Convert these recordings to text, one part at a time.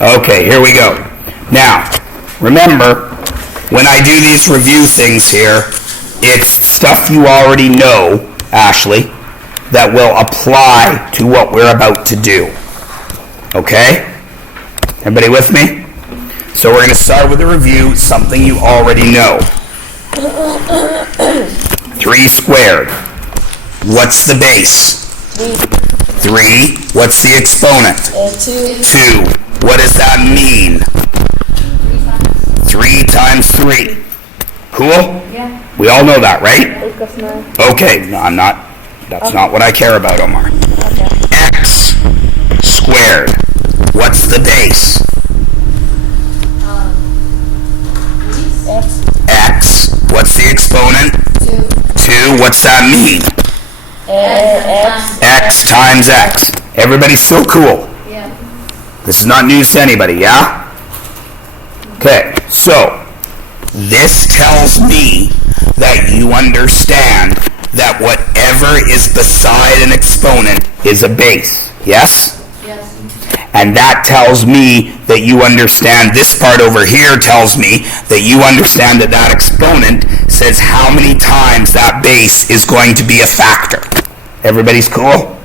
Okay, here we go. Now, remember, when I do these review things here, it's stuff you already know, Ashley, that will apply to what we're about to do. Okay? Everybody with me? So we're going to start with a review, something you already know. 3 squared. What's the base? 3. What's the exponent? 2. What does that mean? 3 times 3. Cool? Yeah. We all know that, right? Okay, no, I'm not. That's not what I care about, Omar. Okay. X squared. What's the base? X. What's the exponent? 2. What's that mean? X times X. Everybody still cool? Yeah. This is not news to anybody, yeah? Okay, so this tells me that you understand that whatever is beside an exponent is a base, yes? Yes. And that tells me that you understand, this part over here tells me that you understand that that exponent says how many times that base is going to be a factor. Everybody's cool?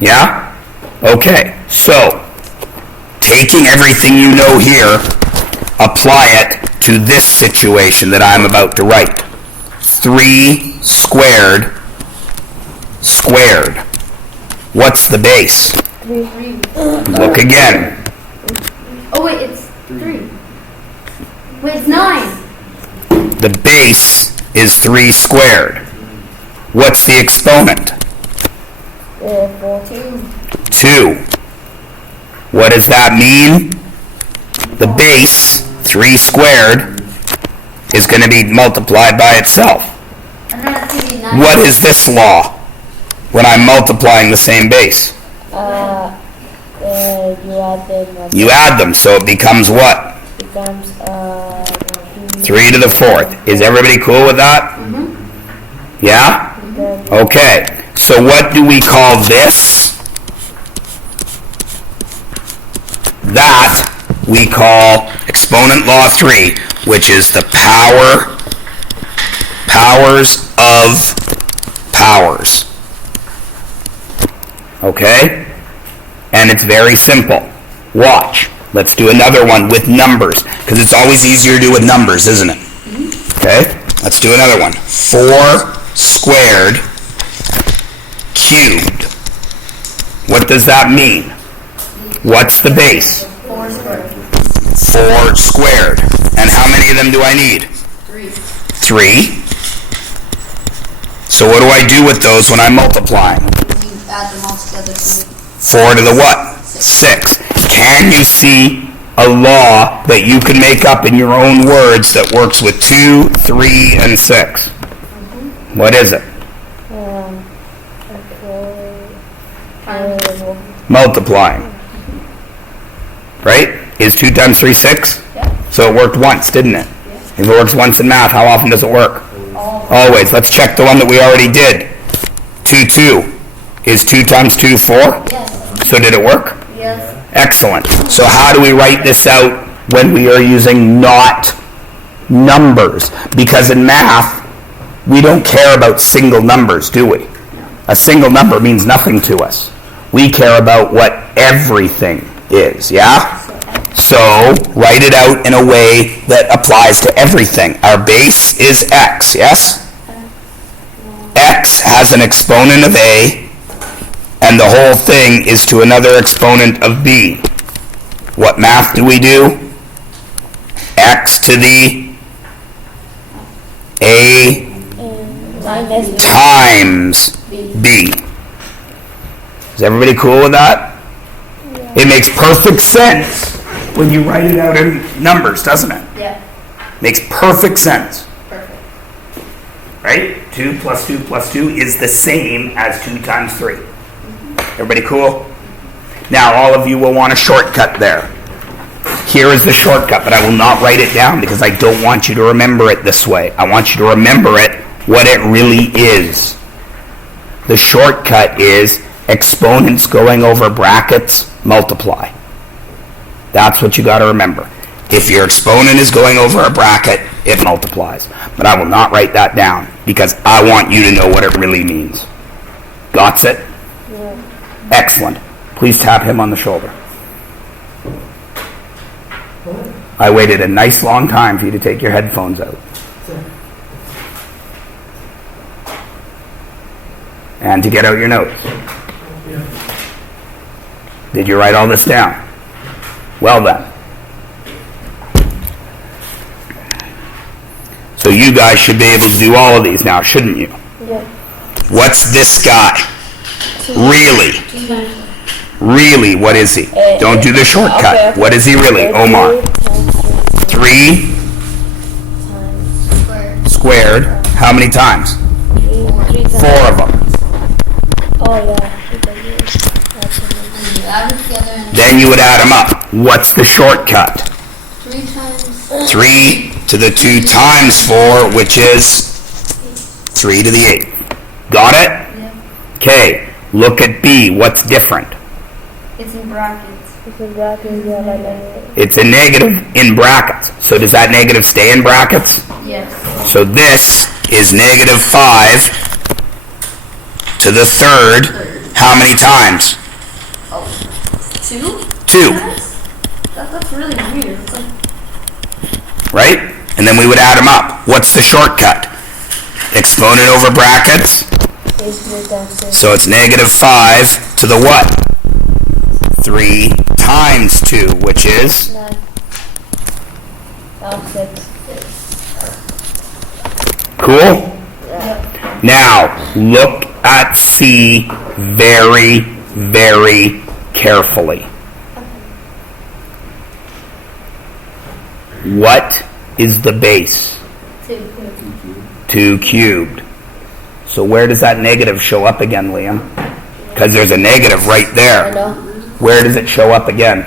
Yeah? Okay, so taking everything you know here, apply it to this situation that I'm about to write. 3 squared squared. What's the base? 3. Look again. Oh wait, it's 3. Wait, it's 9. The base is 3 squared. What's the exponent? 2. What does that mean? The base, 3 squared, is going to be multiplied by itself. What is this law when I'm multiplying the same base? You add them, so it becomes what? 3 to the 4th. Is everybody cool with that? Mm-hmm. Yeah? Okay. So what do we call this? That we call exponent law 3, which is the powers of powers. Okay? And it's very simple. Watch. Let's do another one with numbers, because it's always easier to do with numbers, isn't it? Okay? Let's do another one. 4 squared cubed. What does that mean? What's the base? 4 squared. 4 squared. And how many of them do I need? 3. So what do I do with those when I'm multiplying? You add them all together. 4 to the what? 6. Can you see a law that you can make up in your own words that works with 2, 3, and 6? What is it? Multiplying. Right? Is 2 times 3 6? Yeah. So it worked once, didn't it? Yeah. If it works once in math, how often does it work? Always. Let's check the one that we already did. 2, 2. Is 2 times 2 4? Yes. So did it work? Yes. Excellent. So how do we write this out when we are using not numbers? Because in math, we don't care about single numbers, do we? A single number means nothing to us. We care about what everything is, yeah? So write it out in a way that applies to everything. Our base is x, yes? X has an exponent of a, and the whole thing is to another exponent of b. What math do we do? X to the a times b. Is everybody cool with that? It makes perfect sense when you write it out in numbers, doesn't it? Yeah. Makes perfect sense. Perfect. Right? 2 plus 2 plus 2 is the same as 2 times 3. Everybody cool? Now all of you will want a shortcut there. Here is the shortcut, but I will not write it down because I don't want you to remember it this way. I want you to remember it what it really is. The shortcut is exponents going over brackets multiply. That's what you got to remember. If your exponent is going over a bracket, it multiplies. But I will not write that down because I want you to know what it really means. Got it? Yeah. Excellent. Please tap him on the shoulder. I waited a nice long time for you to take your headphones out. And to get out your notes. Did you write all this down? Well then. So you guys should be able to do all of these now, shouldn't you? Yeah. What's this guy? Really? Really, what is he? Don't do the shortcut. Okay. What is he really, Omar? 3 squared. How many times? 3 times. 4 of them. Oh yeah. Add it together and Then you would add them up. What's the shortcut? 3 times. 3 to the 2 times 4, which is 3 to the 8. Got it? Yeah. Okay, look at B. What's different? It's in brackets. It's a bracket, yeah, like that. It's a negative in brackets. So does that negative stay in brackets? Yes. So this is negative 5 to the 3rd. How many times? 2? 2, That's really weird. It's like right? And then we would add them up. What's the shortcut? Exponent over brackets. It's 3 times 6. So it's negative 5 to the what? 3 times 2, which is 9. Now 6. cool. Yeah. Now, look at C very, very carefully. What is the base? 2. 2 cubed. So where does that negative show up again, Liam? Because there's a negative right I there. know. Where does it show up again?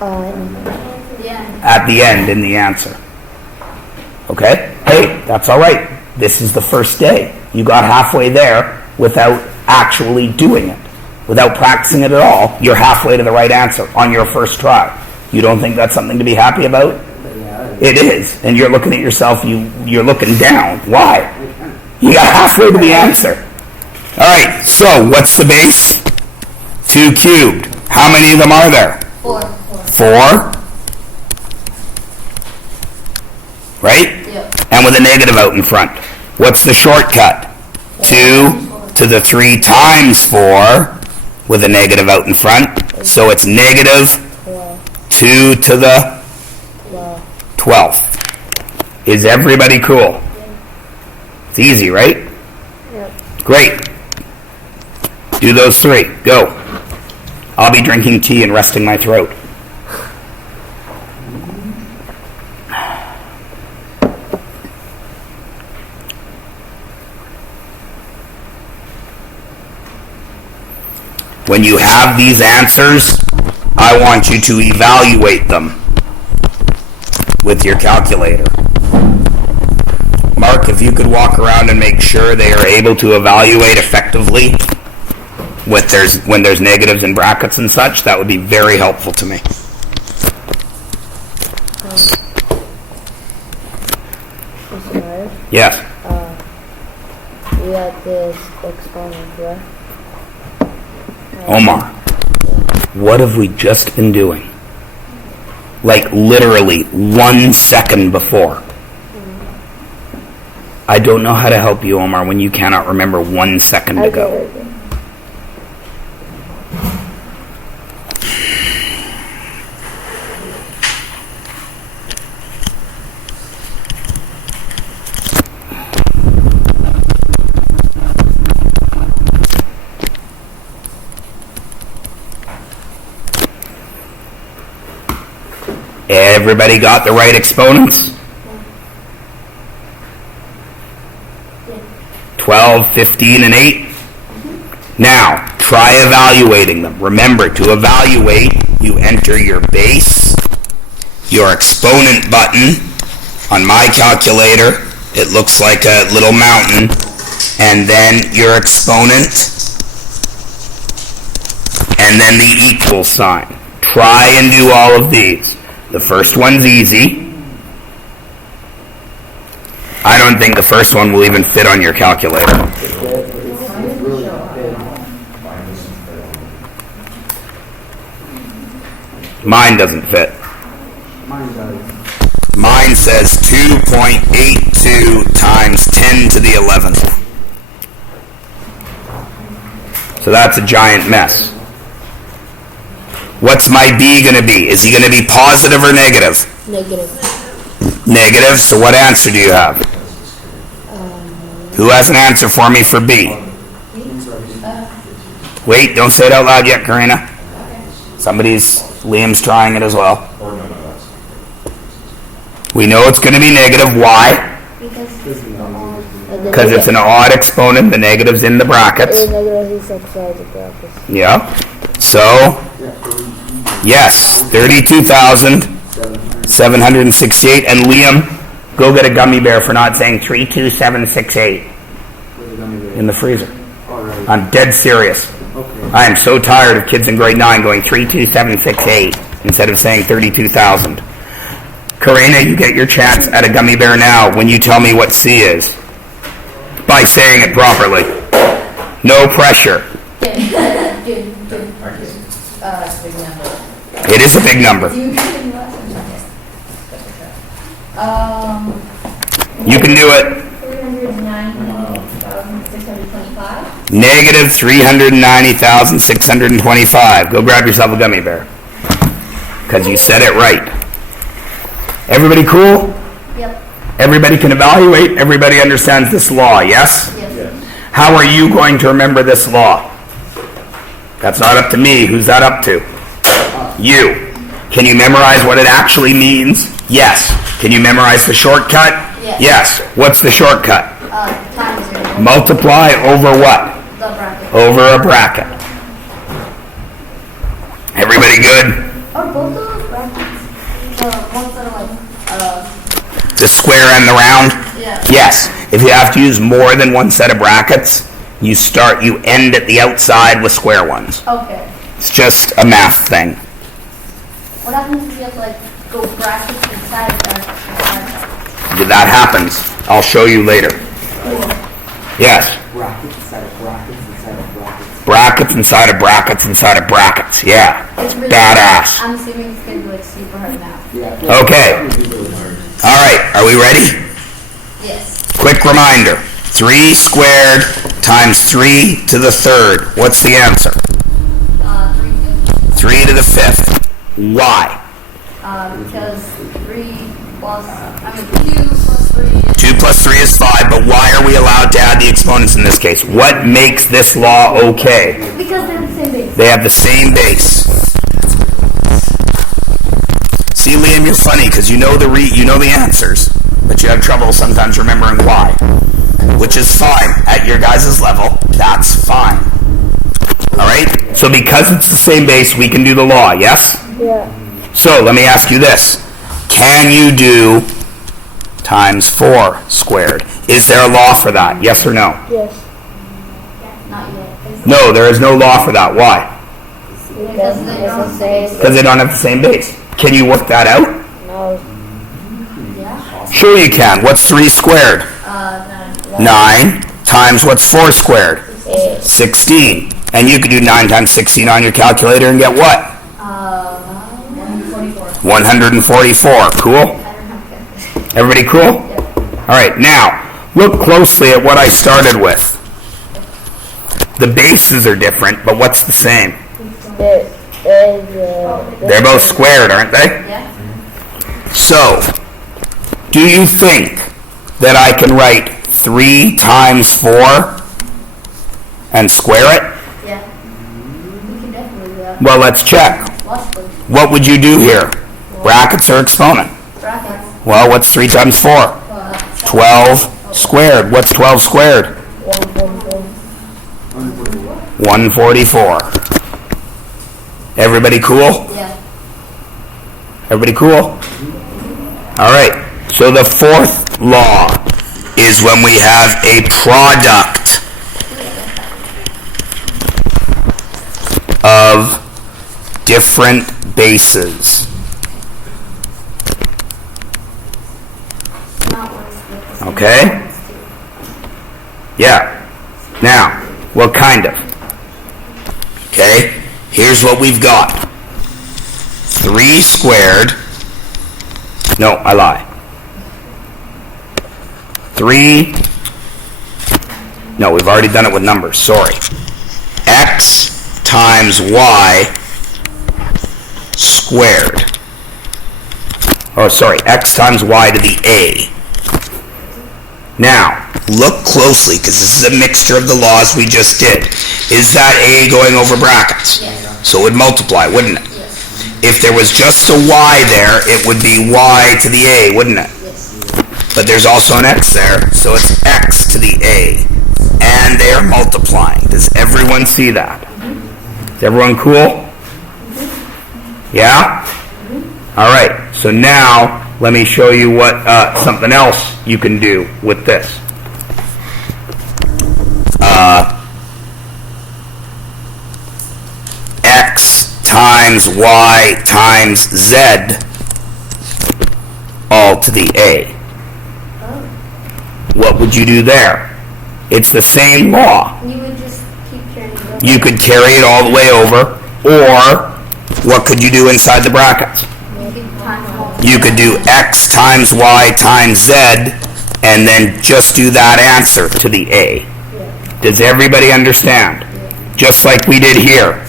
Yeah. At the end in the answer. Okay? Hey, that's all right. This is the first day. You got halfway there without actually doing it. Without practicing it at all, you're halfway to the right answer on your first try. You don't think that's something to be happy about? It is. And you're looking at yourself, you're looking down. Why? You got halfway to the answer. All right, so what's the base? 2 cubed. How many of them are there? 4. 4? Right? Yep. And with a negative out in front. What's the shortcut? 2 to the 3 times 4 with a negative out in front. So it's negative 2 to the 12th. Is everybody cool? It's easy, right? Yep. Great. Do those 3. Go. I'll be drinking tea and resting my throat. When you have these answers, I want you to evaluate them with your calculator. Mark, if you could walk around and make sure they are able to evaluate effectively when there's negatives and brackets and such, that would be very helpful to me. Mr. Myers, Yes. we got this exponent, right? Omar, what have we just been doing? Like literally 1 second before. I don't know how to help you, Omar, when you cannot remember 1 second I ago. get it. Everybody got the right exponents? 12, 15, and 8? Now, try evaluating them. Remember, to evaluate, you enter your base, your exponent button. On my calculator, it looks like a little mountain, and then your exponent, and then the equal sign. try and do all of these. The first one's easy. I don't think the first one will even fit on your calculator. Mine doesn't fit. Mine says 2.82 times 10 to the 11th. So that's a giant mess. What's my B going to be? Is he going to be positive or negative? Negative. Negative, so what answer do you have? Who has an answer for me for B? Wait, don't say it out loud yet, Karina. Liam's trying it as well. We know it's going to be negative. Why? Because it's an odd exponent. The negative's in the brackets. Yeah. So, yes, 32,768. And Liam, go get a gummy bear for not saying 32768 in the freezer. I'm dead serious. I am so tired of kids in grade 9 going 32768 instead of saying 32,000. Karina, you get your chance at a gummy bear now when you tell me what C is. By saying it properly. No pressure. It is a big number. You can do it. 390,625. Negative 390,625. Go grab yourself a gummy bear. Because you said it right. Everybody cool? Yep. Everybody can evaluate? Everybody understands this law, yes? Yes. How are you going to remember this law? That's not up to me. Who's that up to? You. Can you memorize what it actually means? Yes. Can you memorize the shortcut? Yes. What's the shortcut? Times zero. Multiply over what? The bracket. Over a bracket. Everybody good? Are both of those brackets the ones that are like, The square and the round? yeah. Yes. If you have to use more than one set of brackets, you end at the outside with square ones. Okay. It's just a math thing. What happens if you have to like go brackets inside brackets? That happens. I'll show you later. Yes. Brackets inside of brackets inside of brackets. Brackets inside of brackets inside of brackets. Yeah. It's really Badass. I'm assuming it's going to be like super hard now. Yeah. Okay. All right. Are we ready? Yes. Quick reminder. 3 squared times 3 to the 3rd. What's the answer? 3 3 to the 5th. Why? because 2 plus 3 is 2 plus 3 is 5, but why are we allowed to add the exponents in this case? What makes this law okay? because they're the same base. They have the same base. See, Liam, you're funny because you know the answers, but you have trouble sometimes remembering why, which is fine. At your guys' level, that's fine. All right? So because it's the same base, we can do the law, yes? Yeah. So let me ask you this. Can you do times 4 squared? Is there a law for that? Yes or no? Yes. Not yet. No, there is no law for that. Why? Because it's the same. Because they don't have the same base. Can you work that out? No. Yeah. Sure you can. What's 3 squared? 9 times what's 4 squared? 8. 16. And you could do 9 times 16 on your calculator and get what? 144. 144. Cool? Everybody cool? All right, now, look closely at what I started with. The bases are different, but what's the same? They're both squared, aren't they? Yeah. So, do you think that I can write 3 times 4 and square it? Yeah. We can definitely do that. Well, let's check. Watch them. What would you do here? Brackets or exponent? Brackets. Well, what's 3 times 4? 12 squared. What's 12 squared? 144. Everybody cool? Yeah. Everybody cool? All right. So the 4th law is when we have a product of different bases. Not ones with the same Okay. numbers, too. Yeah. Now, what kind of? Okay, here's what we've got. 3 squared. No, I lie. 3. No, we've already done it with numbers, sorry. X times y squared. Oh, sorry, x times y to the a. Now, look closely, because this is a mixture of the laws we just did. Is that a going over brackets? Yes. So it would multiply, wouldn't it? Yes. If there was just a y there, it would be y to the a, wouldn't it? Yes. But there's also an x there, so it's x to the a. And they are multiplying. Does everyone see that? Is everyone cool? Yeah? All right, so now let me show you what something else you can do with this. X times y times z all to the a. What would you do there? It's the same law. You would just keep carrying it over. You could carry it all the way over, or what could you do inside the brackets? You could times multiply. You could do x times y times z, and then just do that answer to the a. Does everybody understand? Just like we did here,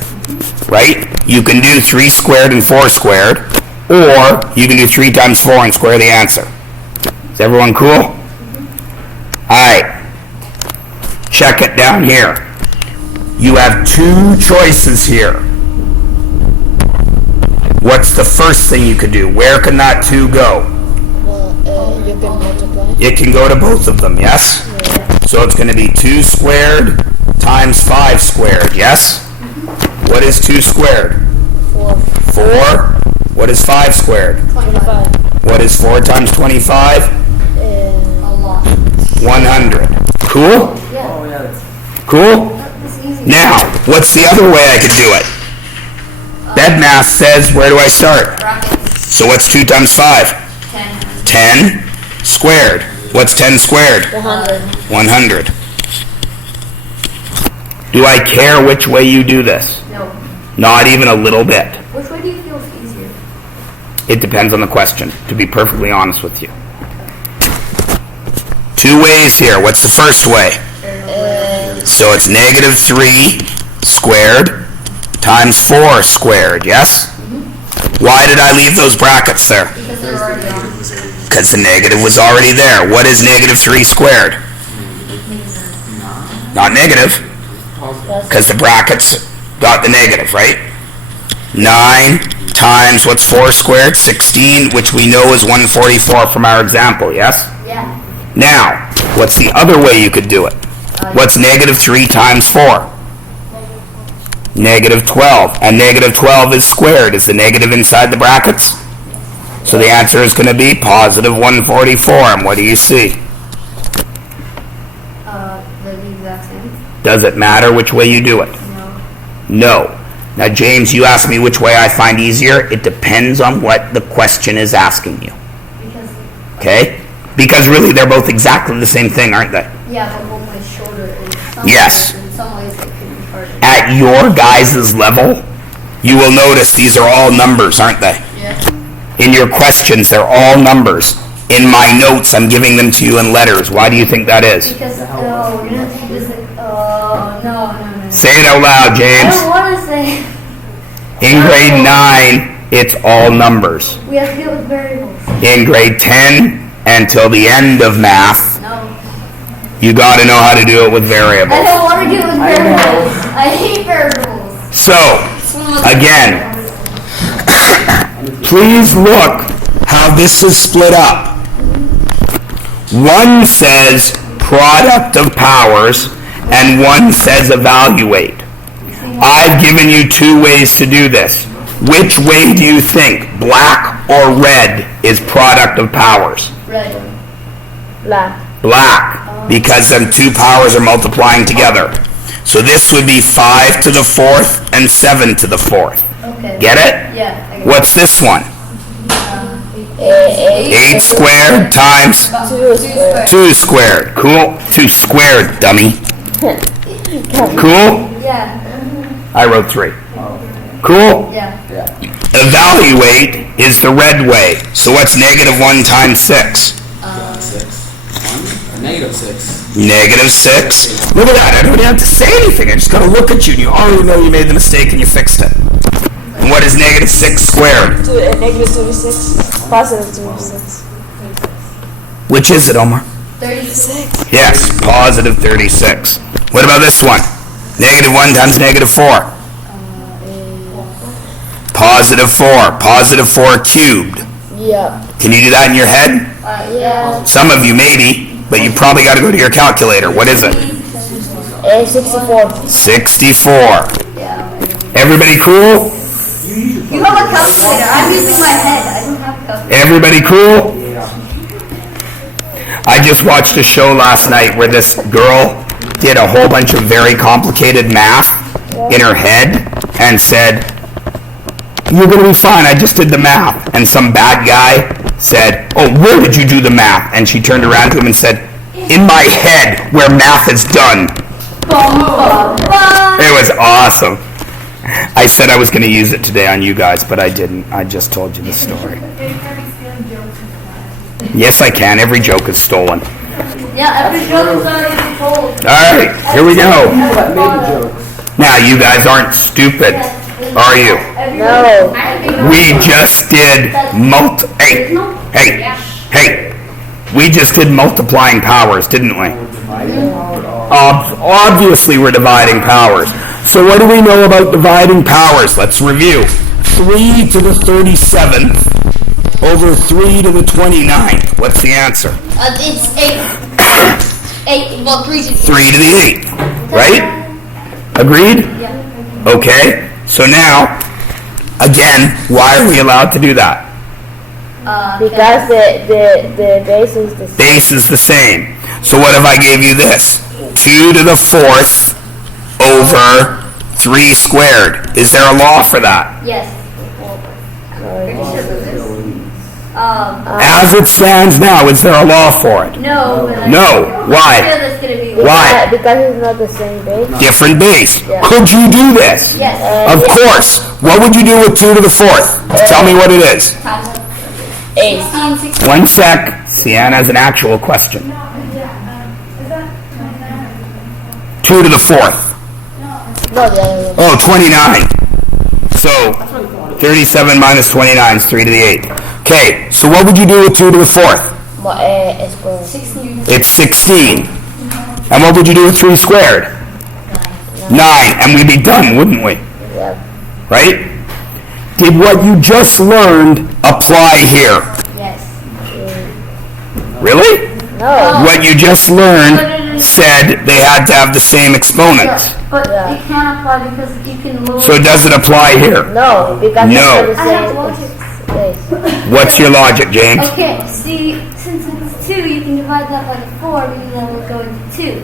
right? You can do 3 squared and 4 squared, or you can do 3 times 4 and square the answer. Is everyone cool? Alright. Check it down here. You have 2 choices here. What's the first thing you could do? Where can that 2 go? Well, you can multiply. It can go to both of them, yes? So it's going to be 2 squared times 5 squared, yes? What is 2 squared? 4, 4. What is 5 squared? 25. What is 4 times 25? A lot. 100. Cool? Yeah. Oh, yeah, that's Cool? That's easy. Now, what's the other way I could do it? Bed math says, where do I start? Brackets. So what's 2 times 5? 10. 10 squared. What's 10 squared? 100. 100. Do I care which way you do this? No. Not even a little bit. Which way do you feel is easier? It depends on the question, to be perfectly honest with you. 2 ways here. What's the first way? So it's negative 3 squared times 4 squared, yes? Why did I leave those brackets there? Because they're already on. Because the negative was already there. What is negative 3 squared? Not negative, because the brackets got the negative, right? 9 times, what's 4 squared? 16, which we know is 144 from our example, yes? Yeah. Now, what's the other way you could do it? What's negative 3 times 4? Negative 12. And negative 12 is squared. Is the negative inside the brackets? So the answer is going to be positive 144. And what do you see? They're the exact same. Does it matter which way you do it? No. No. Now, James, you asked me which way I find easier. It depends on what the question is asking you. Because, Okay? Because really, they're both exactly the same thing, aren't they? yeah, but one way's shorter. In some Yes. Ways, in some ways, it could be harder. At your guys' level, you will notice these are all numbers, aren't they? Yeah. In your questions, they're all numbers. In my notes, I'm giving them to you in letters. Why do you think that is? Because, we're gonna use it. No. Say it out loud, I James. don't want to say. In grade 9, it's all numbers. We have to deal with variables. In grade 10, until the end of math, No. you got to know how to do it with I variables. don't want to deal with variables. I hate variables. So, again, please look how this is split up. One says product of powers, and one says evaluate. I've given you 2 ways to do this. Which way do you think, black or red, is product of powers? Red. Black. Black, because them 2 powers are multiplying together. So this would be 5 to the 4th and 7 to the 4th. Okay. Get it? Yeah. I got What's this one? 8 squared times 2 squared. 2 squared. Cool. 2 squared, dummy. Cool? Yeah. I wrote 3. Cool? Yeah. Evaluate is the red way. So what's negative 1 times 6? 6. 1 or negative 6. Negative 6. Look at that. I don't even have to say anything. I just got to look at you and you already know you made the mistake and you fixed it. And what is negative 6 squared? Negative 26. Positive 26. Which is it, Omar? 36. Yes, positive 36. What about this one? Negative 1 times negative 4. Positive 4. Positive 4 cubed. Yeah. Can you do that in your head? Yeah. Some of you maybe, but you probably got to go to your calculator. What is it? 64. 64. Yeah. Everybody cool? You have a calculator. I'm using my head. I don't have a calculator. Everybody cool? I just watched a show last night where this girl did a whole bunch of very complicated math in her head and said, "You're going to be fine. I just did the math." And some bad guy said, "Oh, where did you do the math?" And she turned around to him and said, "In my head, where math is done." It was awesome. I said I was going to use it today on you guys, but I didn't. I just told you the story. Yes, I can. Every joke is stolen. Yeah, every joke is already told. All right, here we go. But maybe jokes. Now, you guys aren't stupid, are you? No. We just did Hey. We just did multiplying powers, didn't we? Obviously, we're dividing powers. So what do we know about dividing powers? Let's review. 3 to the 37th over 3 to the 29th. What's the answer? It's 8. 8. Well, 3 to 3 to the 8th, right? Agreed? Yeah. Okay, so now, again, why are we allowed to do that? Because the base is the same. Base is the same. So what if I gave you this? 2 to the 4th over 3 squared. Is there a law for that? Yes. Pretty sure it is. As it stands now, is there a law for it? No. But No. I Why? feel that's gonna be. Why? Because it's not the same base. Different base. Yeah. Could you do this? Yes. Of course. What would you do with 2 to the 4th? Tell me what it is. 8. 16. One sec. Sienna has an actual question. 2 to the 4th. No, the other one. Oh, 29. So, 37 minus 29 is 3 to the 8th. Okay, so what would you do with 2 to the 4th? Square. 16. It's 16. And what would you do with 3 squared? 9. And we'd be done, wouldn't we? Yep. Right? Did what you just learned apply here? Yes. Really? No. What you just learned said they had to have the same exponents. But Yeah. it can't apply because you can move. So does it apply here? No, because No. it's I not have to the watch same it. base. What's your logic, James? Okay, see, since it's 2, you can divide that by the 4 because that will go into 2.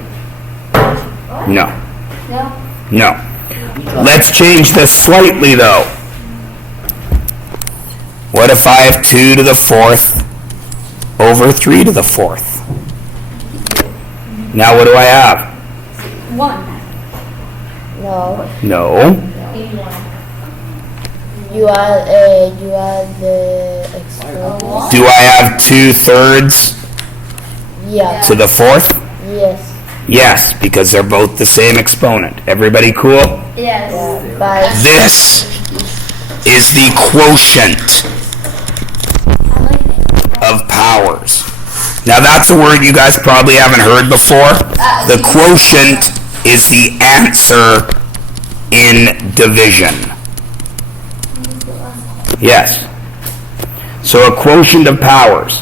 No. No? No. Let's change this slightly, though. What if I have 2 to the 4th over 3 to the 4th? Now what do I have? 1. No. No. You add the exponent. Do I have 2/3 Yeah. to the 4th? Yes. Yes, because they're both the same exponent. Everybody cool? Yes. By This is the quotient I like it. of powers. Now that's a word you guys probably haven't heard before. The quotient is the answer in division. Yes. So a quotient of powers.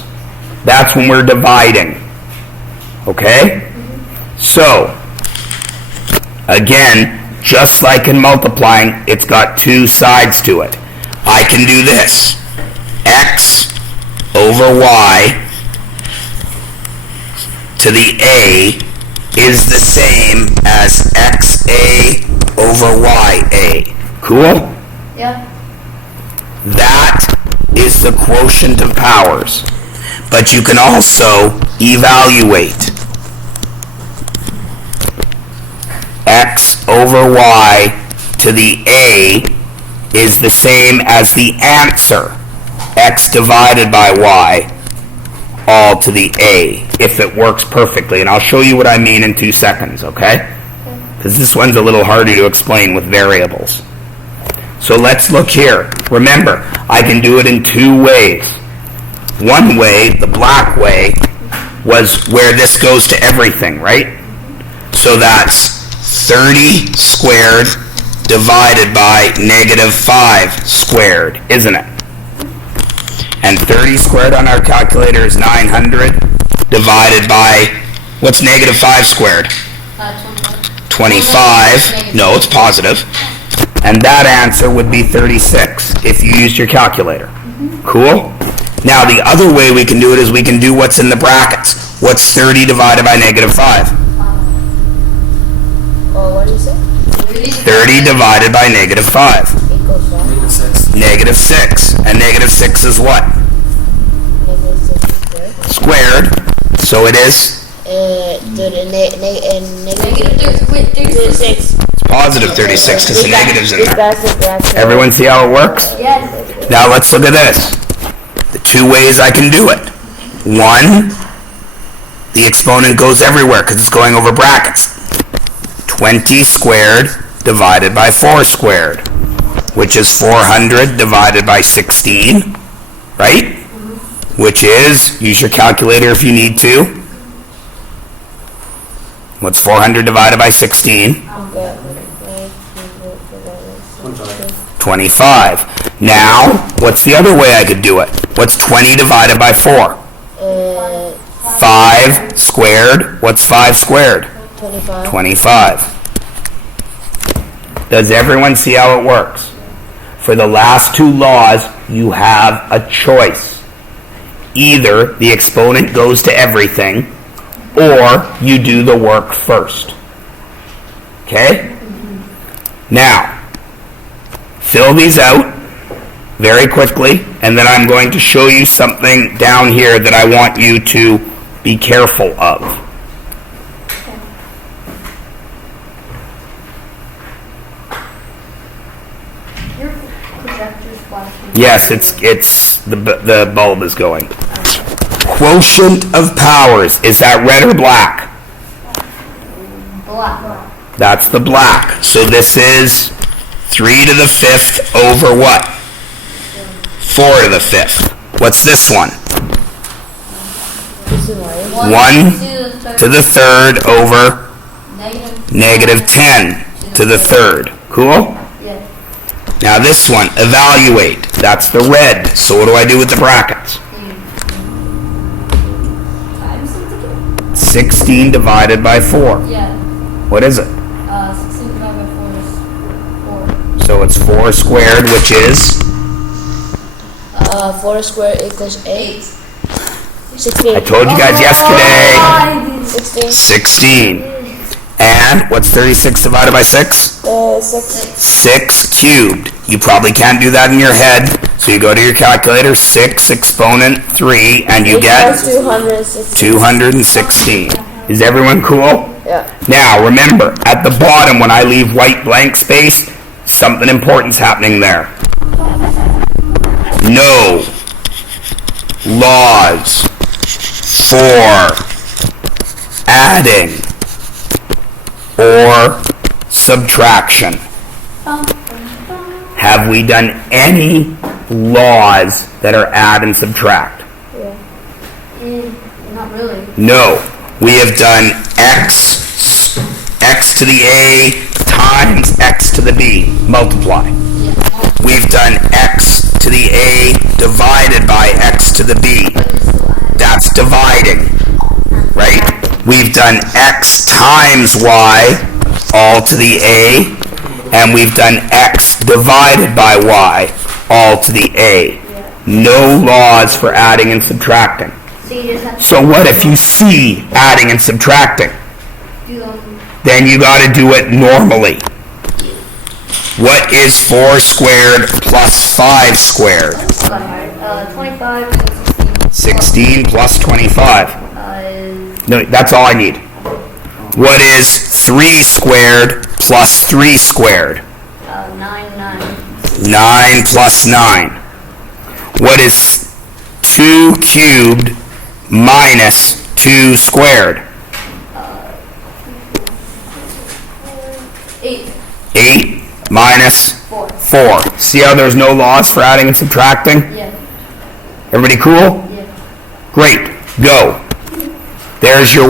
That's when we're dividing. Okay? So, again, just like in multiplying, it's got 2 sides to it. I can do this. X over Y to the A is the same as XA over YA. Cool? Yeah. That is the quotient of powers. But you can also evaluate x over y to the a is the same as the answer, x divided by y, all to the a, if it works perfectly. And I'll show you what I mean in 2 seconds, okay? Because this one's a little harder to explain with variables. So let's look here. Remember, I can do it in 2 ways. One way, the black way, was where this goes to everything, right? So that's 30 squared divided by negative 5 squared, isn't it? And 30 squared on our calculator is 900 divided by, what's negative 5 squared? 25. No, it's positive. And that answer would be 36 if you used your calculator. Cool? Now, the other way we can do it is we can do what's in the brackets. What's 30 divided by negative 5? Oh, what did you say? 30 divided by negative 5. Equals what? Negative 6. Negative 6. And negative 6 is what? Negative 6 squared. Squared. So it is Negative Wait, 36. 36. positive 36 because the negative's in there. Because the bracket. Everyone see how it works? Yes. Now let's look at this. The 2 ways I can do it. 1, the exponent goes everywhere because it's going over brackets. 20 squared divided by 4 squared, which is 400 divided by 16, right? Which is, use your calculator if you need to. What's 400 divided by 16? 25. Now, what's the other way I could do it? What's 20 divided by 4? 5 squared. What's 5 squared? 25. 25. Does everyone see how it works? For the last 2 laws, you have a choice. Either the exponent goes to everything, or you do the work first. Okay? Now, fill these out very quickly, and then I'm going to show you something down here that I want you to be careful of. Your projector's flashing. Yes, it's the bulb is going. Quotient of powers, is that red or black? Black. That's the black. So this is 3 to the 5th over what? 4 to the 5th. What's this one? This is why. 1 to the 3rd over Negative. negative 10 to the 3rd. Cool? Yeah. Now this one, evaluate. That's the red. So what do I do with the brackets? Times it again? 16 divided by 4. Yeah. What is it? 16 divided by 4 is 4. So it's 4 squared, which is? 4 squared equals 8. 8. 16. I told you guys yesterday. 16. 16. And what's 36 divided by 6? 6. 6 cubed. You probably can't do that in your head. So you go to your calculator, 6 exponent 3, and you get 216. 216. Is everyone cool? Yeah. Now, remember, at the bottom, when I leave white blank space, something important's happening there. No laws for adding or subtraction. Have we done any laws that are add and subtract? Not really. No. We have done x to the a times x to the b, multiply. We've done x to the a divided by x to the b. That's dividing, right? We've done x times y, all to the a, and we've done x divided by y, all to the a. No laws for adding and subtracting. So you just have to So what if you see adding and subtracting? do them. Then you got to do it normally. What is 4 squared plus 5 squared? 25 and 16 plus 25. is No, that's all I need. What is 3 squared plus 3 squared? 9. 9 plus 9. What is 2 cubed minus 2 squared? 8. 8 minus 4. 4. See how there's no laws for adding and subtracting? Yeah. Everybody cool? Yeah. Great. Go. There's your